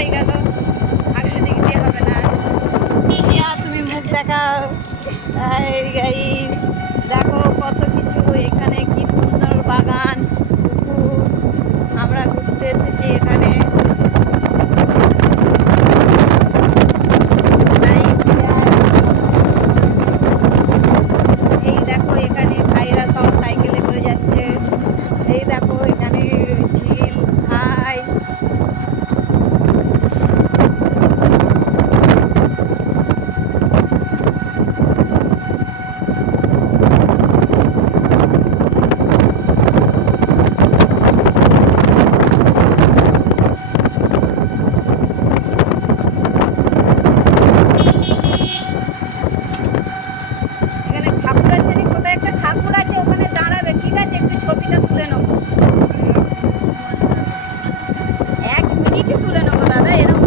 দেখাই গেল, আগলে দিক দিয়ে হবে না। তুমি মুখ দেখাও। এই গাইস, দেখো কত কিছু এখানে, কি সুন্দর বাগান, পুকুর। আমরা ঘুরতে এসেছি এখানে। এই দেখো এখানে ভাইরা সব সাইকেলে করে যাচ্ছে। এই দেখো এখানে ঝিল, ভাই। এখানে ঠাকুর আছে, কোথায় একটা ঠাকুর আছে, ওখানে দাঁড়াবে, ঠিক আছে? একটু ছবিটা তুলে নেবো, 1 মিনিটই তুলে নেবো দাদা, এরকম